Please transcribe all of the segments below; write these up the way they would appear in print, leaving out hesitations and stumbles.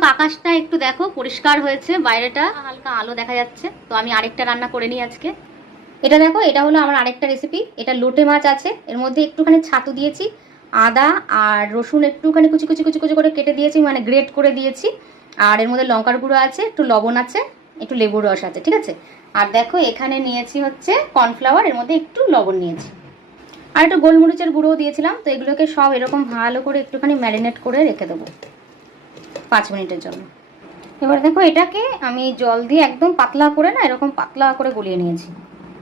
যাক, আকাশটা একটু দেখো পরিষ্কার হয়েছে, বাইরেটা হালকা আলো দেখা যাচ্ছে। তো আমি আরেকটা রান্না করে নিই আজকে। এটা দেখো, এটা হলো আমার আরেকটা রেসিপি। এটা লোটে মাছ আছে, এর মধ্যে একটুখানি ছাতু দিয়েছি, আদা আর রসুন একটুখানি কুচি কুচি কুচি কুচি করে কেটে দিয়েছি, মানে গ্রেট করে দিয়েছি। আর এর মধ্যে লঙ্কার গুঁড়ো আছে, একটু লবণ আছে, একটু লেবুর রস আছে, ঠিক আছে। আর দেখো এখানে নিয়েছি হচ্ছে কর্নফ্লাওয়ার, এর মধ্যে একটু লবণ নিয়েছি, আর একটু গোলমরিচের গুঁড়োও দিয়েছিলাম। তো এগুলোকে সব এরকম ভালো করে একটুখানি ম্যারিনেট করে রেখে দেবো 5 মিনিটের জন্য। এবার দেখো এটাকে আমি জল দিয়ে একদম পাতলা করে না, এরকম পাতলা করে গলিয়ে নিয়েছি।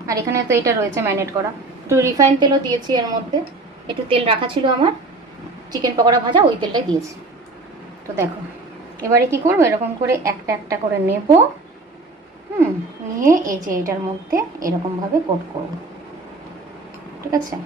আর এখানে তো এটা রয়েছে ম্যারিনেট করা, একটু রিফাইন তেলও দিয়েছি এর মধ্যে, একটু তেল রাখা ছিল আমার চিকেন পকোড়া ভাজা, ওই তেলটাই দিয়েছি। তো দেখো এবারে কি করবো, এরকম করে একটা একটা করে নেব, নিয়ে এই যে এটার মধ্যে এরকমভাবে কোট করব, ঠিক আছে।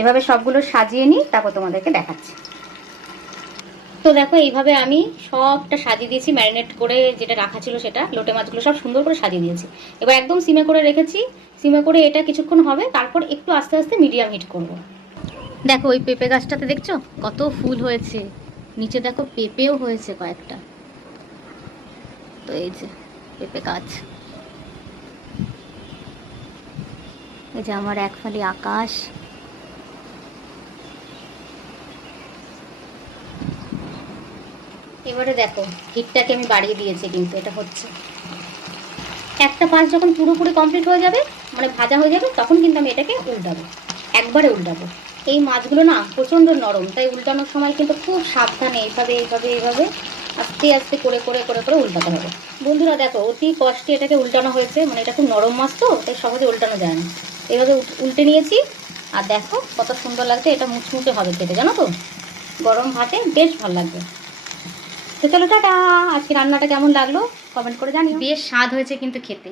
এভাবে সবগুলো সাজিয়ে নিই, তারপর তোমাদেরকে দেখাচ্ছি। তো দেখো এইভাবে আমি সবটা সাজিয়ে দিয়েছি, ম্যারিনেট করে যেটা রাখা ছিল সেটা, লোটে মাছগুলো সব সুন্দর করে সাজিয়ে দিয়েছি। এবার একদম সিমে করে রেখেছি, সিমে করে এটা কিছুক্ষণ হবে, তারপর একটু আস্তে আস্তে মিডিয়াম হিট করব। দেখো ওই পেঁপে গাছটাতে দেখছো কত ফুল হয়েছে, নিচে দেখো পেঁপেও হয়েছে কয়েকটা। তো এই যে পেঁপে গাছ, এই যে আমার এক ফালি আকাশ। এবারে দেখো হিটটাকে আমি বাড়িয়ে দিয়েছি, কিন্তু এটা হচ্ছে একটা পাশ যখন পুরোপুরি কমপ্লিট হয়ে যাবে, মানে ভাজা হয়ে যাবে, তখন কিন্তু আমি এটাকে উল্টাবো, একবারে উল্টাবো। এই মাছগুলো না প্রচণ্ড নরম, তাই উল্টানোর সময় কিন্তু খুব সাবধানে এইভাবে এইভাবে এইভাবে আস্তে আস্তে করে করে করে করে উল্টাতে হবে। বন্ধুরা দেখো অতি কষ্টে এটাকে উল্টানো হয়েছে, মানে এটা খুব নরম মাছ তো, তাই সহজে উল্টানো যায় না। এইভাবে উল্টে নিয়েছি, আর দেখো কত সুন্দর লাগছে, এটা মুচমুচে হবে খেতে, জানো তো, গরম ভাতে বেশ ভালো লাগবে। তো চলো টাটা, আজকে রান্নাটা কেমন লাগলো কমেন্ট করে জানিও। বেশ স্বাদ হয়েছে কিন্তু খেতে।